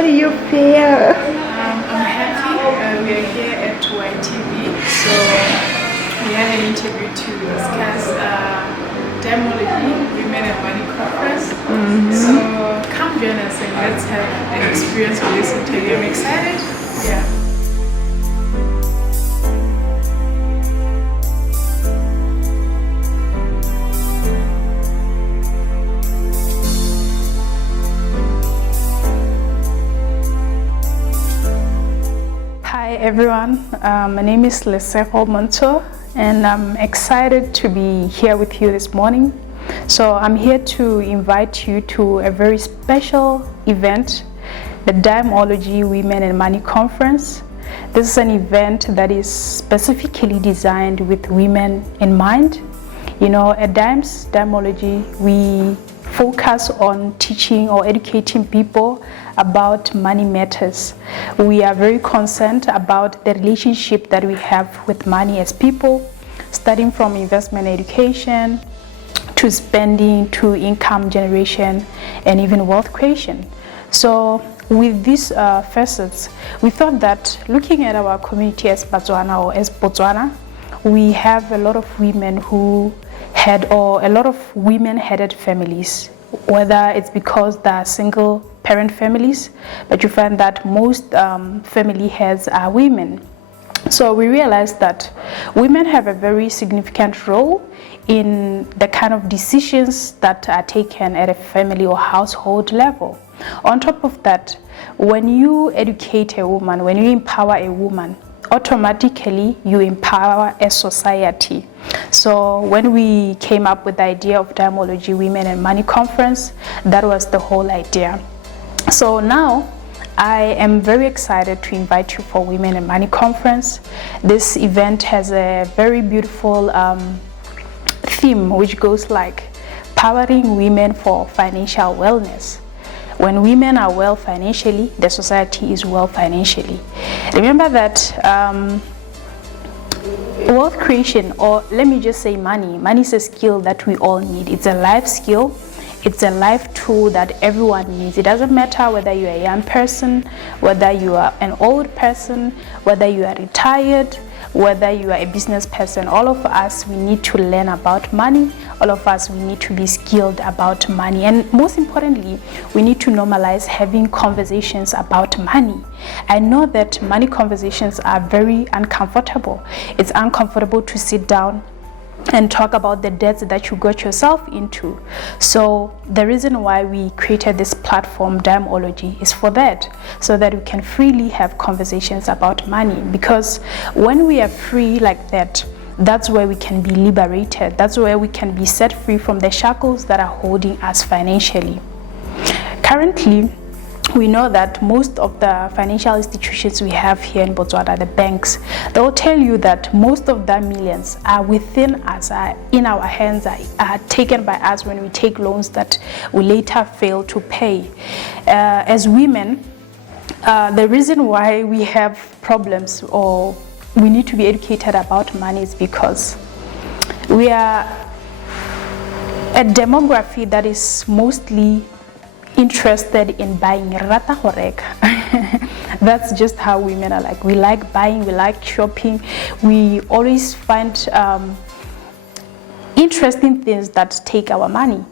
How do you feel? I'm happy. We are here at YTV, so we have an interview to discuss Dimeology Women Money Conference. So come join us and let's have an experience with this interview. I'm excited. Yeah. Hi everyone, my name is Lesego Montsho and I'm excited to be here with you this morning. So I'm here to invite you to a very special event, the Dimeology Women Money Conference. This is an event that is specifically designed with women in mind. You know, at Dimeology, we focus on teaching or educating people about money matters. We are very concerned about the relationship that we have with money as people, starting from investment education to spending to income generation and even wealth creation. So with these facets, we thought that looking at our community as Batswana or as Botswana, we have a lot of women who had, or a lot of women-headed families, whether it's because they're single parent families, but you find that most family heads are women. So we realized that women have a very significant role in the kind of decisions that are taken at a family or household level. On top of that, when you educate a woman, when you empower a woman, automatically you empower a society. So when we came up with the idea of Dimeology Women and Money Conference, that was the whole idea. So now I am very excited to invite you for Women and Money Conference. This event has a very beautiful theme which goes like powering women for financial wellness. When women are well financially, the society is well financially. Remember that wealth creation, or let me just say money is a skill that we all need. It's a life skill. It's a life tool that everyone needs. It doesn't matter whether you're a young person, whether you are an old person, whether you are retired, whether you are a business person. All of us, we need to learn about money. All of us, we need to be skilled about money. And most importantly, we need to normalize having conversations about money. I know that money conversations are very uncomfortable. It's uncomfortable to sit down and talk about the debts that you got yourself into. So the reason why we created this platform, Dimeology, is for that, so that we can freely have conversations about money. Because when we are free like that, that's where we can be liberated. That's where we can be set free from the shackles that are holding us financially. Currently, we know that most of the financial institutions we have here in Botswana, the banks, they will tell you that most of the millions are within us, are in our hands, are taken by us when we take loans that we later fail to pay. As women, the reason why we have problems or we need to be educated about money is because we are a demography that is mostly interested in buying. That's just how women are like. We like buying, we like shopping, we always find interesting things that take our money.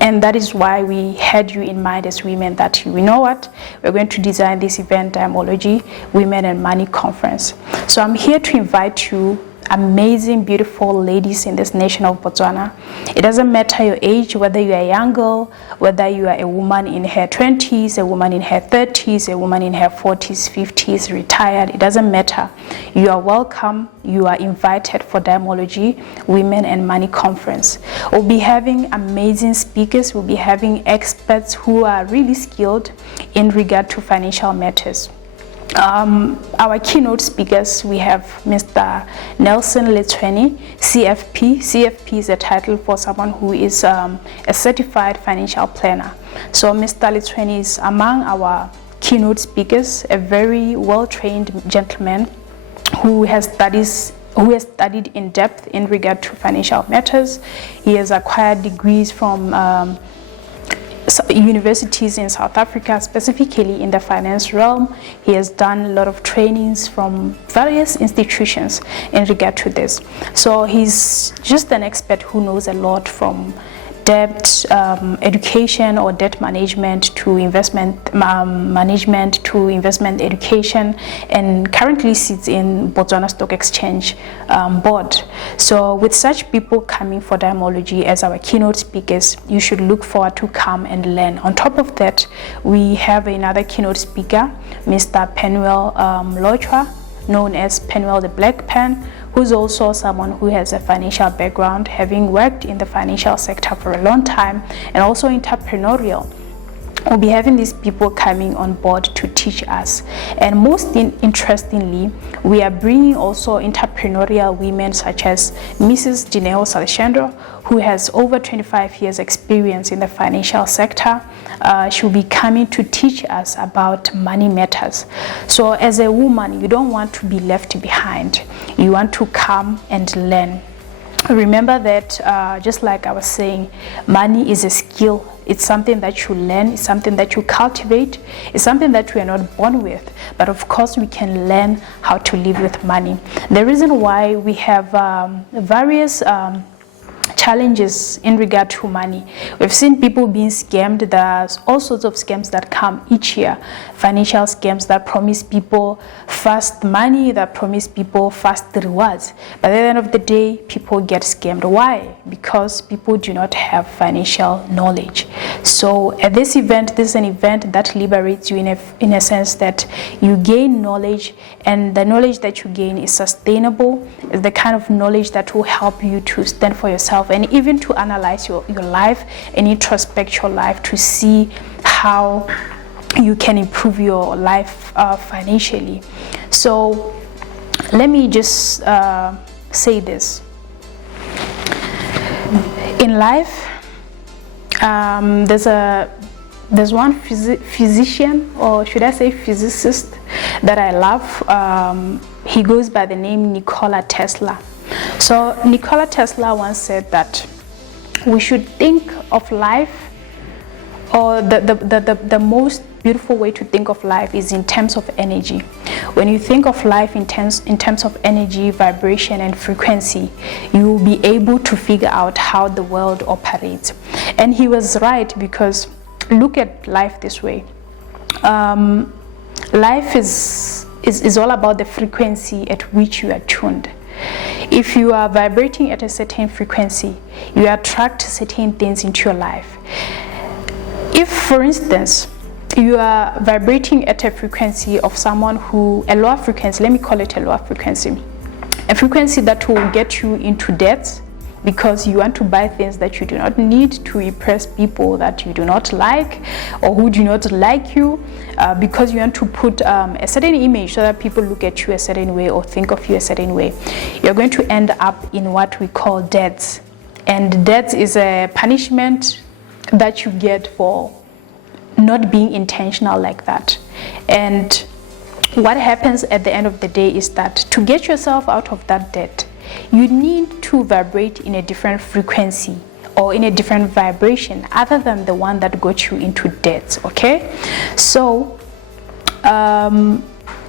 And that is why we had you in mind as women, that you know what, we're going to design this event, Dimeology Women and Money Conference. So I'm here to invite you, amazing, beautiful ladies in this nation of Botswana. It doesn't matter your age, whether you are a young girl, whether you are a woman in her 20s, a woman in her 30s, a woman in her 40s, 50s, retired. It doesn't matter. You are welcome. You are invited for Dimeology Women and Money Conference. We'll be having amazing speakers. We'll be having experts who are really skilled in regard to financial matters. Our keynote speakers, we have Mr. Nelson Letweni, CFP. CFP is a title for someone who is a certified financial planner. So Mr. Letweni is among our keynote speakers, a very well-trained gentleman who has studied in depth in regard to financial matters. He has acquired degrees from universities in South Africa, specifically in the finance realm. He has done a lot of trainings from various institutions in regard to this. So he's just an expert who knows a lot from debt education or debt management to investment management to investment education, and currently sits in Botswana Stock Exchange board. So with such people coming for Dimeology as our keynote speakers, you should look forward to come and learn. On top of that, we have another keynote speaker, Mr. Penuel Lochwa, known as Penuel the Black Pen, who's also someone who has a financial background, having worked in the financial sector for a long time, and also entrepreneurial. We'll be having these people coming on board to teach us. And most interestingly, we are bringing also entrepreneurial women such as Mrs. Dineo Saleshandro, who has over 25 years experience in the financial sector. She'll be coming to teach us about money matters. So as a woman, you don't want to be left behind. You want to come and learn. Remember that, just like I was saying, money is a skill. It's something that you learn, it's something that you cultivate, it's something that we are not born with, but of course we can learn how to live with money. The reason why we have various challenges in regard to money. We've seen people being scammed. There's all sorts of scams that come each year. Financial scams that promise people fast money, that promise people fast rewards. But at the end of the day, people get scammed. Why? Because people do not have financial knowledge. So at this event, this is an event that liberates you in a sense that you gain knowledge, and the knowledge that you gain is sustainable. It's the kind of knowledge that will help you to stand for yourself and even to analyze your life and introspect your life to see how you can improve your life financially. So let me just say this. In life, there's one physician, or should I say physicist, that I love. He goes by the name Nikola Tesla. So Nikola Tesla once said that we should think of life, or the most beautiful way to think of life is in terms of energy. When you think of life in terms of energy, vibration, and frequency, you will be able to figure out how the world operates. And he was right, because look at life this way. Life is all about the frequency at which you are tuned. If you are vibrating at a certain frequency, you attract certain things into your life. If, for instance, you are vibrating at a frequency of someone a lower frequency, let me call it a lower frequency, a frequency that will get you into debt because you want to buy things that you do not need to impress people that you do not like or who do not like you, because you want to put a certain image so that people look at you a certain way or think of you a certain way, you're going to end up in what we call debts. And debt is a punishment that you get for not being intentional like that. And what happens at the end of the day is that to get yourself out of that debt, you need to vibrate in a different frequency or in a different vibration other than the one that got you into debt. Okay, so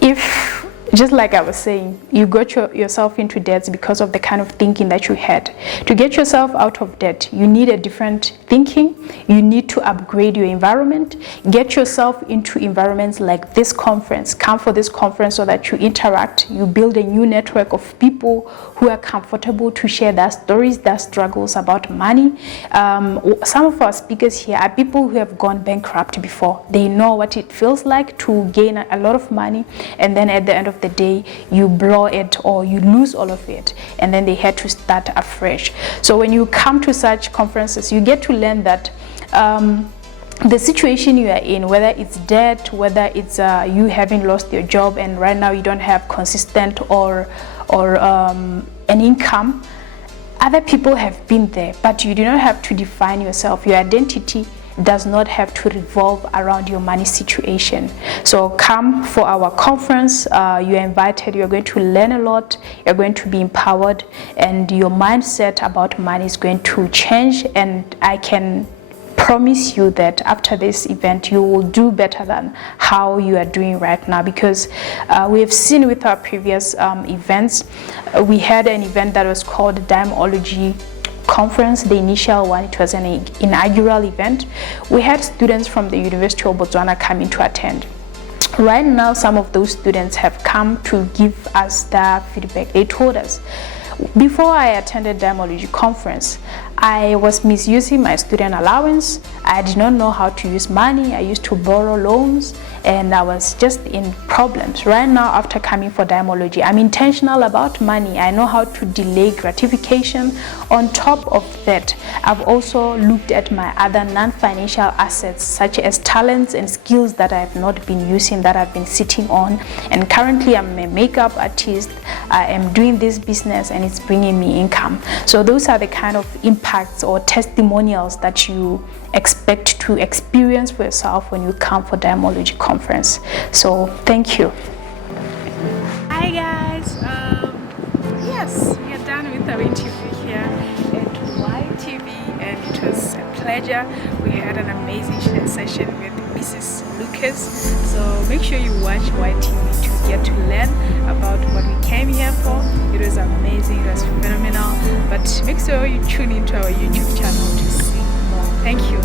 if, just like I was saying, you got yourself into debt because of the kind of thinking that you had. To get yourself out of debt, you need a different thinking. You need to upgrade your environment. Get yourself into environments like this conference. Come for this conference so that you interact. You build a new network of people who are comfortable to share their stories, their struggles about money. Some of our speakers here are people who have gone bankrupt before. They know what it feels like to gain a lot of money, and then at the end of the day you blow it or you lose all of it, and then they had to start afresh. So when you come to such conferences, you get to learn that the situation you are in, whether it's debt, whether it's you having lost your job and right now you don't have consistent or an income, other people have been there, but you do not have to define yourself. Your identity does not have to revolve around your money situation. So come for our conference. You're invited. You're going to learn a lot. You're going to be empowered, and your mindset about money is going to change. And I can promise you that after this event you will do better than how you are doing right now, because we have seen with our previous events, we had an event that was called Dimeology Conference, the initial one. It was an inaugural event. We had students from the University of Botswana coming to attend. Right now, some of those students have come to give us their feedback. They told us, before I attended Dimeology Conference, I was misusing my student allowance. I did not know how to use money. I used to borrow loans and I was just in problems. Right now, after coming for Dimeology, I'm intentional about money. I know how to delay gratification. On top of that, I've also looked at my other non-financial assets, such as talents and skills that I have not been using, that I've been sitting on. And currently, I'm a makeup artist. I am doing this business and it's bringing me income. So those are the kind of impacts or testimonials that you expect to experience for yourself when you come for Dimeology Conference. So thank you. Hi guys, yes, we are done with our interview here at YTV and it was a pleasure. We had an amazing session with Mrs. Lucas, so make sure you watch YTV to get to learn about what we came here for. It was amazing, it was phenomenal, but make sure you tune into our YouTube channel to see more. Thank you.